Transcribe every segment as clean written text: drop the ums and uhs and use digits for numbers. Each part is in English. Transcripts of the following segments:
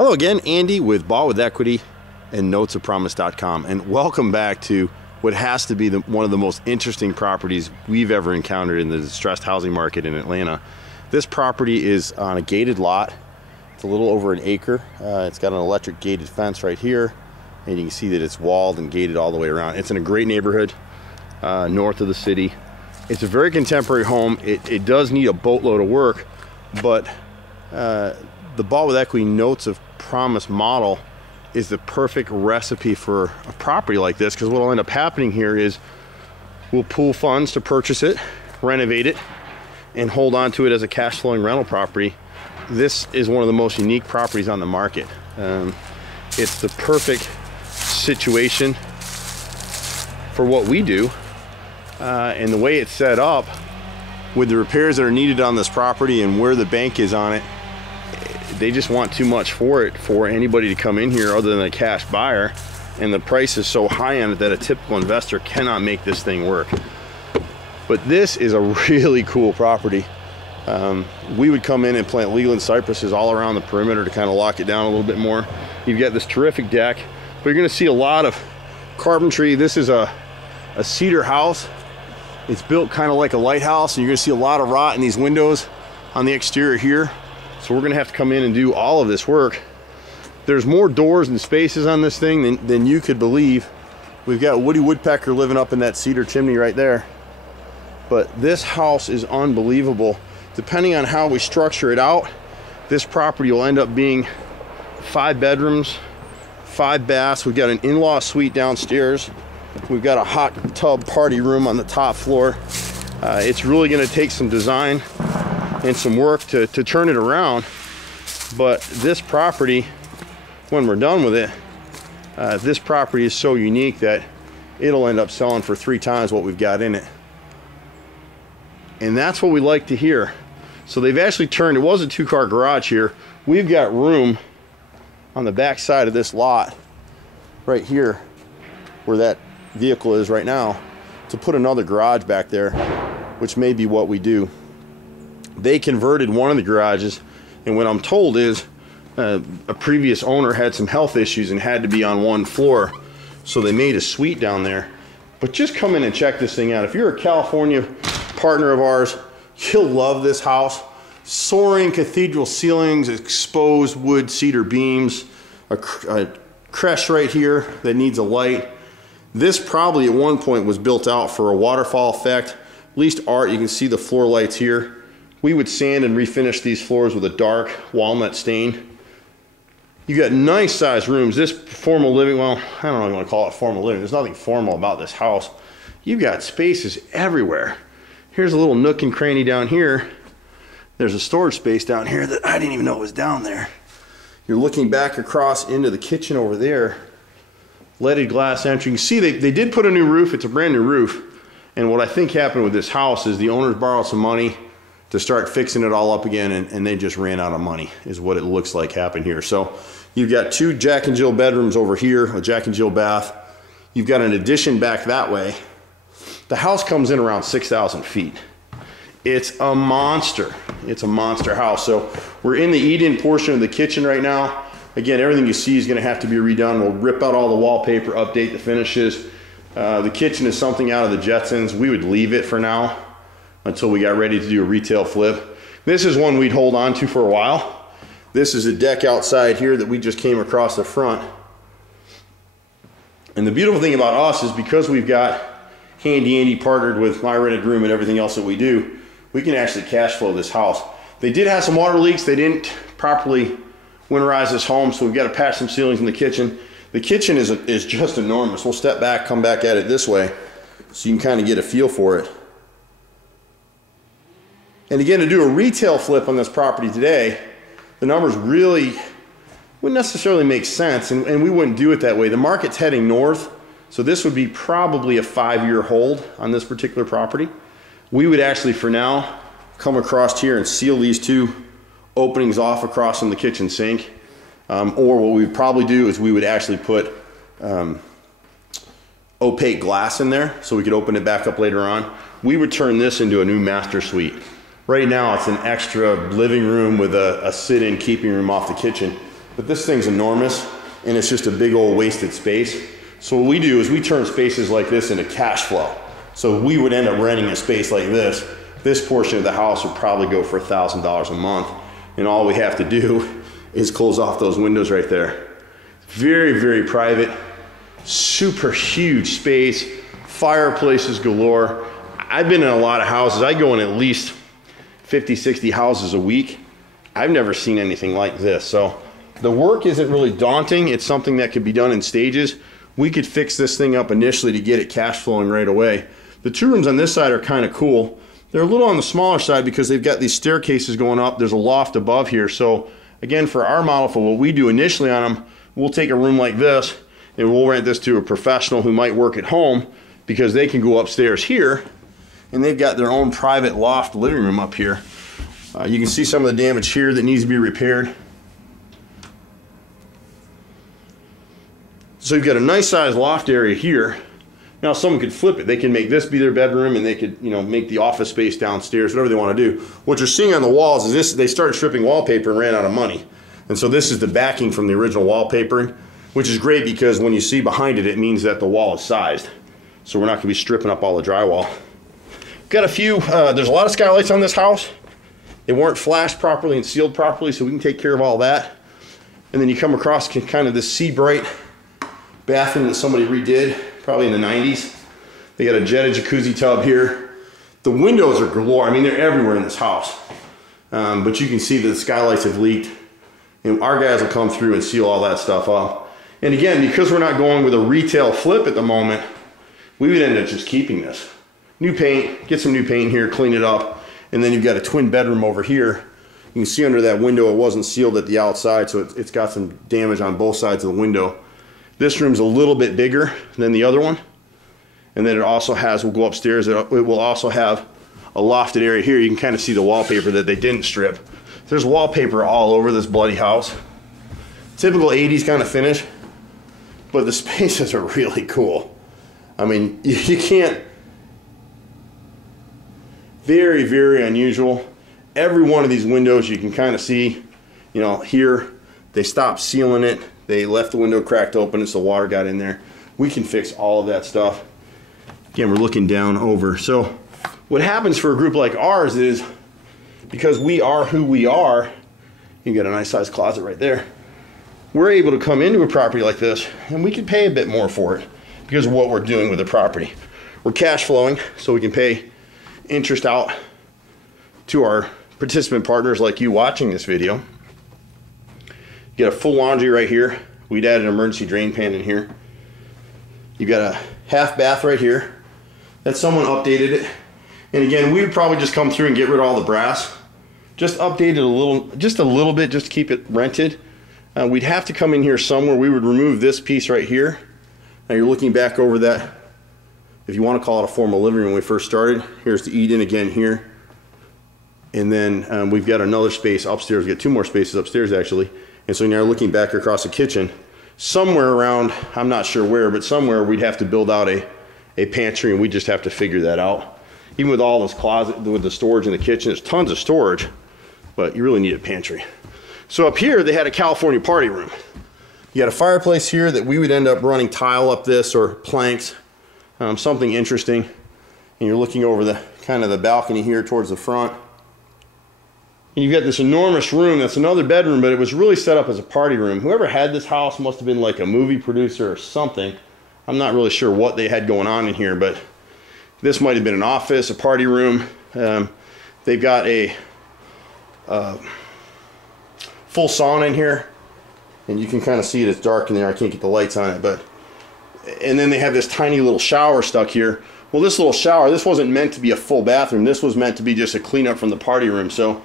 Hello again, Andy with Bought with Equity and notesofpromise.com, and welcome back to what has to be one of the most interesting properties we've ever encountered in the distressed housing market in Atlanta. This property is on a gated lot. It's a little over an acre. It's got an electric gated fence right here, and you can see that it's walled and gated all the way around. It's in a great neighborhood north of the city. It's a very contemporary home. It does need a boatload of work, but the Bought with Equity Notes of Promise model is the perfect recipe for a property like this, because what will end up happening here is we'll pool funds to purchase it, renovate it, and hold on to it as a cash flowing rental property. This is one of the most unique properties on the market. It's the perfect situation for what we do, and the way it's set up with the repairs that are needed on this property and where the bank is on it. They just want too much for it for anybody to come in here other than a cash buyer, and the price is so high on it that a typical investor cannot make this thing work. But this is a really cool property. We would come in and plant Leland cypresses all around the perimeter to kind of lock it down a little bit more. You've got this terrific deck, but you're going to see a lot of carpentry. This is a cedar house. It's built kind of like a lighthouse, and you're going to see a lot of rot in these windows on the exterior here. So we're gonna have to come in and do all of this work. There's more doors and spaces on this thing than you could believe. We've got Woody Woodpecker living up in that cedar chimney right there. But this house is unbelievable. Depending on how we structure it out, this property will end up being 5 bedrooms, 5 baths. We've got an in-law suite downstairs. We've got a hot tub party room on the top floor. It's really gonna take some design and some work to turn it around, but this property, when we're done with it, this property is so unique that it'll end up selling for 3 times what we've got in it. And that's what we like to hear. So they've actually turned, it was a 2-car garage here. We've got room on the back side of this lot right here where that vehicle is right now to put another garage back there, which may be what we do. They converted one of the garages, and what I'm told is a previous owner had some health issues and had to be on one floor, so they made a suite down there. But just come in and check this thing out. If you're a California partner of ours, you'll love this house. Soaring cathedral ceilings, exposed wood cedar beams, a crèche right here that needs a light. This probably at one point was built out for a waterfall effect. At least art, you can see the floor lights here. We would sand and refinish these floors with a dark walnut stain. You've got nice sized rooms. This formal living, well, I don't know if you want to call it formal living. There's nothing formal about this house. You've got spaces everywhere. Here's a little nook and cranny down here. There's a storage space down here that I didn't even know was down there. You're looking back across into the kitchen over there. Leaded glass entry. You can see they did put a new roof. It's a brand new roof. And what I think happened with this house is the owners borrowed some money to start fixing it all up again, and they just ran out of money, is what it looks like happened here. So you've got 2 Jack and Jill bedrooms over here, a Jack and Jill bath. You've got an addition back that way. The house comes in around 6,000 feet. It's a monster. It's a monster house. So we're in the eat-in portion of the kitchen right now. Again, everything you see is gonna have to be redone. We'll rip out all the wallpaper, update the finishes. The kitchen is something out of the Jetsons. We would leave it for now until we got ready to do a retail flip. This is one we'd hold on to for a while. This is a deck outside here that we just came across the front. And the beautiful thing about us is because we've got Handy Andy partnered with My Rented Room and everything else that we do, we can actually cash flow this house. They did have some water leaks. They didn't properly winterize this home, so we've got to patch some ceilings in the kitchen. The kitchen is just enormous. We'll step back, come back at it this way so you can kind of get a feel for it. And again, to do a retail flip on this property today, the numbers really wouldn't necessarily make sense, and we wouldn't do it that way. The market's heading north, so this would be probably a 5-year hold on this particular property. We would actually, for now, come across here and seal these 2 openings off across from the kitchen sink. Or what we would probably do is we would actually put opaque glass in there so we could open it back up later on. We would turn this into a new master suite. Right now it's an extra living room with a sit-in keeping room off the kitchen. but this thing's enormous and it's just a big old wasted space. So what we do is we turn spaces like this into cash flow. So we would end up renting a space like this. This portion of the house would probably go for $1,000 a month. And all we have to do is close off those windows right there. Very, very private, super huge space, fireplaces galore. I've been in a lot of houses. I go in at least 50, 60 houses a week. I've never seen anything like this. So the work isn't really daunting. It's something that could be done in stages. We could fix this thing up initially to get it cash flowing right away. The two rooms on this side are kind of cool. They're a little on the smaller side because they've got these staircases going up. There's a loft above here. So again, for our model, for what we do initially on them, we'll take a room like this and we'll rent this to a professional who might work at home, because they can go upstairs here and they've got their own private loft living room up here. You can see some of the damage here that needs to be repaired. So you've got a nice sized loft area here. Now someone could flip it. They can make this be their bedroom, and they could, you know, make the office space downstairs, whatever they want to do. What you're seeing on the walls is this: they started stripping wallpaper and ran out of money. And so this is the backing from the original wallpapering, which is great because when you see behind it, it means that the wall is sized. So we're not going to be stripping up all the drywall. Got a few, there's a lot of skylights on this house. They weren't flashed properly and sealed properly, so we can take care of all that. And then you come across kind of this Seabright bathroom that somebody redid, probably in the 90s. They got a jetted jacuzzi tub here. The windows are galore. I mean, they're everywhere in this house. But you can see that the skylights have leaked. And our guys will come through and seal all that stuff up. And again, because we're not going with a retail flip at the moment, we would end up just keeping this. New paint, get some new paint here, clean it up. And then you've got a twin bedroom over here. You can see under that window it wasn't sealed at the outside, so it's got some damage on both sides of the window. This room's a little bit bigger than the other one. And then it also has, we'll go upstairs, it will also have a lofted area here. You can kind of see the wallpaper that they didn't strip. There's wallpaper all over this bloody house. Typical 80s kind of finish, but the spaces are really cool. I mean, you can't, very, very unusual. Every one of these windows you can kind of see, you know, here, they stopped sealing it. They left the window cracked open, so water got in there. We can fix all of that stuff. Again, we're looking down over. So what happens for a group like ours is, because we are who we are, you got a nice sized closet right there, we're able to come into a property like this and we can pay a bit more for it because of what we're doing with the property. We're cash flowing, so we can pay interest out to our participant partners like you watching this video. You got a full laundry right here. We'd add an emergency drain pan in here. You've got a half bath right here that someone updated it. And again, we would probably just come through and get rid of all the brass. Just update it a little bit, just to keep it rented. We'd have to come in here somewhere. We would remove this piece right here. Now you're looking back over that, if you want to call it a formal living room when we first started. Here's the eat-in again here. And then we've got another space upstairs. We've got two more spaces upstairs actually. And so now looking back across the kitchen, somewhere around, I'm not sure where, but somewhere we'd have to build out a pantry, and we just have to figure that out. Even with all this closet, with the storage in the kitchen, there's tons of storage, but you really need a pantry. So up here, they had a California party room. You got a fireplace here that we would end up running tile up this, or planks, something interesting. And you're looking over the kind of the balcony here towards the front. And you've got this enormous room that's another bedroom, but it was really set up as a party room. Whoever had this house must have been like a movie producer or something. I'm not really sure what they had going on in here, but this might have been an office, a party room. They've got a full sauna in here, and you can kind of see it. It's dark in there. I can't get the lights on it, but and then they have this tiny little shower stuck here. Well, this little shower, this wasn't meant to be a full bathroom. This was meant to be just a cleanup from the party room. So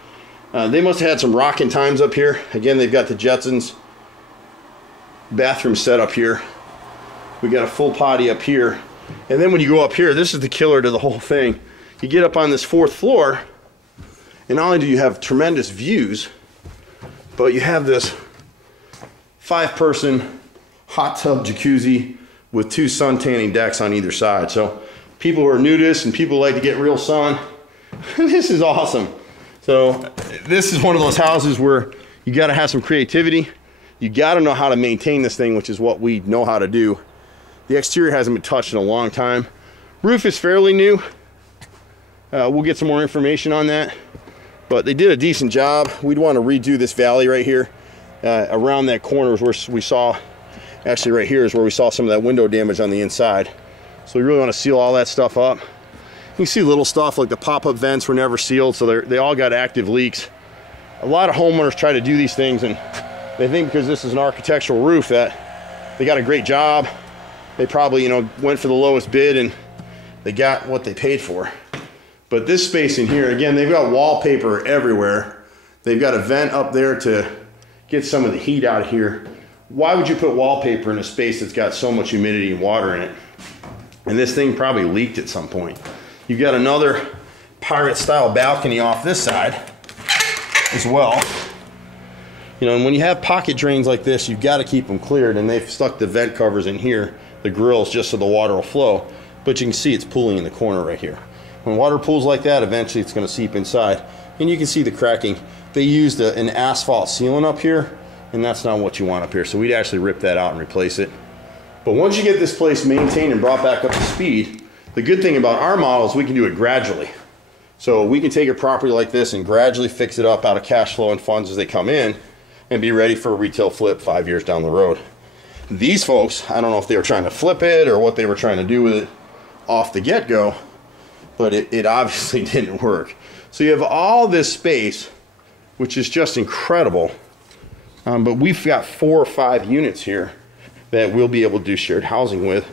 they must have had some rocking times up here. Again, they've got the Jetsons bathroom set up here. We got a full potty up here. And then when you go up here, this is the killer to the whole thing. You get up on this fourth floor, and not only do you have tremendous views, but you have this 5-person hot tub jacuzzi with 2 sun tanning decks on either side. So people who are nudists and people who like to get real sun, this is awesome. So this is one of those houses where you got to have some creativity. You got to know how to maintain this thing, which is what we know how to do. The exterior hasn't been touched in a long time. Roof is fairly new. We'll get some more information on that, but they did a decent job. We'd want to redo this valley right here. Around that corner is where we saw, actually right here is where we saw some of that window damage on the inside. So we really want to seal all that stuff up. You can see little stuff like the pop-up vents were never sealed, so they all got active leaks. A lot of homeowners try to do these things and they think because this is an architectural roof that they got a great job. They probably, you know, went for the lowest bid and they got what they paid for. But this space in here, again, they've got wallpaper everywhere. They've got a vent up there to get some of the heat out of here. Why would you put wallpaper in a space that's got so much humidity and water in it? And this thing probably leaked at some point. You've got another pirate style balcony off this side as well. You know, and when you have pocket drains like this, you've got to keep them cleared, and they've stuck the vent covers in here, the grills, just so the water will flow. But you can see it's pooling in the corner right here. When water pools like that, eventually it's going to seep inside, and you can see the cracking. They used an asphalt sealant up here, and that's not what you want up here, so we'd actually rip that out and replace it. But once you get this place maintained and brought back up to speed, the good thing about our model is we can do it gradually. So we can take a property like this and gradually fix it up out of cash flow and funds as they come in and be ready for a retail flip 5 years down the road. These folks, I don't know if they were trying to flip it or what they were trying to do with it off the get-go, but it obviously didn't work. So you have all this space, which is just incredible. But we've got 4 or 5 units here that we'll be able to do shared housing with.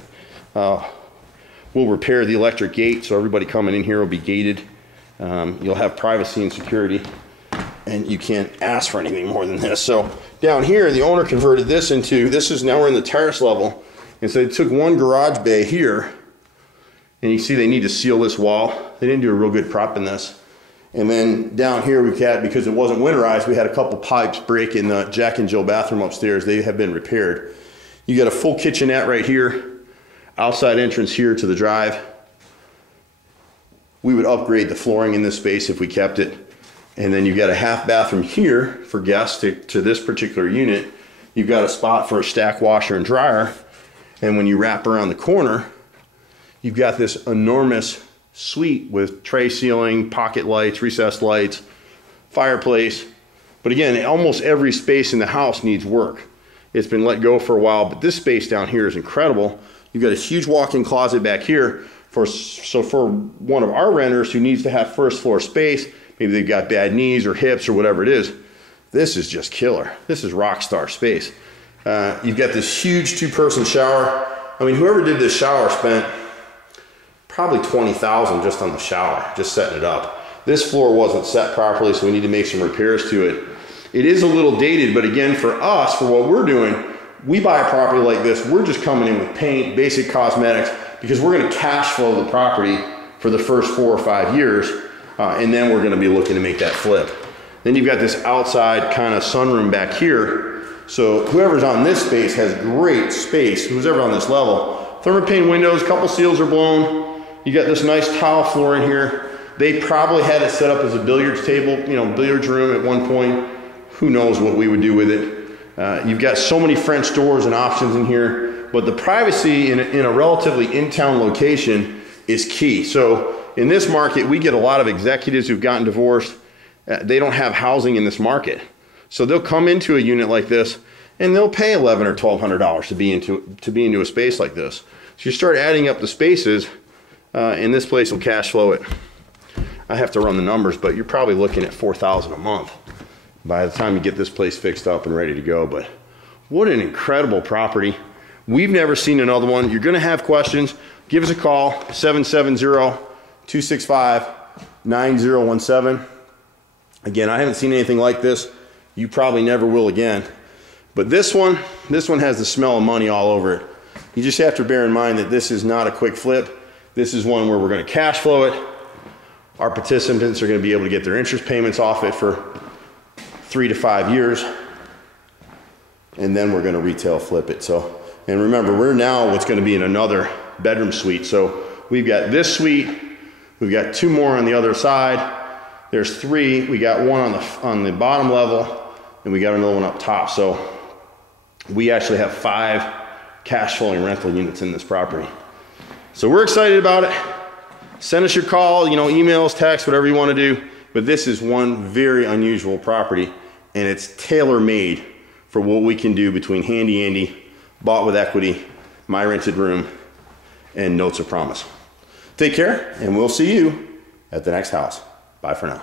We'll repair the electric gate, so everybody coming in here will be gated. You'll have privacy and security, and you can't ask for anything more than this. So down here, the owner converted this into, this is now we're in the terrace level, and so they took one garage bay here, and you see they need to seal this wall. They didn't do a real good prep in this. And then down here we've had, because it wasn't winterized, we had a couple pipes break in the Jack and Jill bathroom upstairs. They have been repaired. You got a full kitchenette right here. Outside entrance here to the drive. We would upgrade the flooring in this space if we kept it. And then you've got a half bathroom here for guests to this particular unit. You've got a spot for a stack washer and dryer. And when you wrap around the corner, you've got this enormous suite with tray ceiling, pocket lights, recessed lights, fireplace. But again, almost every space in the house needs work. It's been let go for a while, but this space down here is incredible. You've got a huge walk-in closet back here. So for one of our renters who needs to have first floor space, maybe they've got bad knees or hips or whatever it is, this is just killer. This is rock star space. You've got this huge 2-person shower. I mean, whoever did this shower spent probably $20,000 just on the shower, just setting it up. This floor wasn't set properly, so we need to make some repairs to it. It is a little dated, but again, for us, for what we're doing, we buy a property like this, we're just coming in with paint, basic cosmetics, because we're going to cash flow the property for the first 4 or 5 years, and then we're going to be looking to make that flip. Then you've got this outside kind of sunroom back here. So whoever's on this space has great space, who's ever on this level. Thermopane windows, a couple seals are blown. You got this nice tile floor in here. They probably had it set up as a billiards table, you know, billiards room at one point. Who knows what we would do with it. You've got so many French doors and options in here, but the privacy in a relatively in-town location is key. So in this market, we get a lot of executives who've gotten divorced. They don't have housing in this market. So they'll come into a unit like this and they'll pay $1,100 or $1,200 to be into a space like this. So you start adding up the spaces, and this place will cash flow it. I have to run the numbers, but you're probably looking at $4,000 a month by the time you get this place fixed up and ready to go. But what an incredible property. We've never seen another one. You're gonna have questions. Give us a call, 770-265-9017. Again, I haven't seen anything like this. You probably never will again. But this one has the smell of money all over it. You just have to bear in mind that this is not a quick flip. This is one where we're gonna cash flow it. Our participants are gonna be able to get their interest payments off it for 3 to 5 years, and then we're going to retail flip it. So, and remember, we're now what's going to be in another bedroom suite. So we've got this suite, we've got 2 more on the other side. There's 3. We got one on the bottom level, and we got another one up top. So we actually have 5 cash flowing rental units in this property. So we're excited about it. Send us your call, you know, emails, text, whatever you want to do. But this is one very unusual property, and it's tailor-made for what we can do between Handy Andy, Bought with Equity, My Rented Room, and Notes of Promise. Take care, and we'll see you at the next house. Bye for now.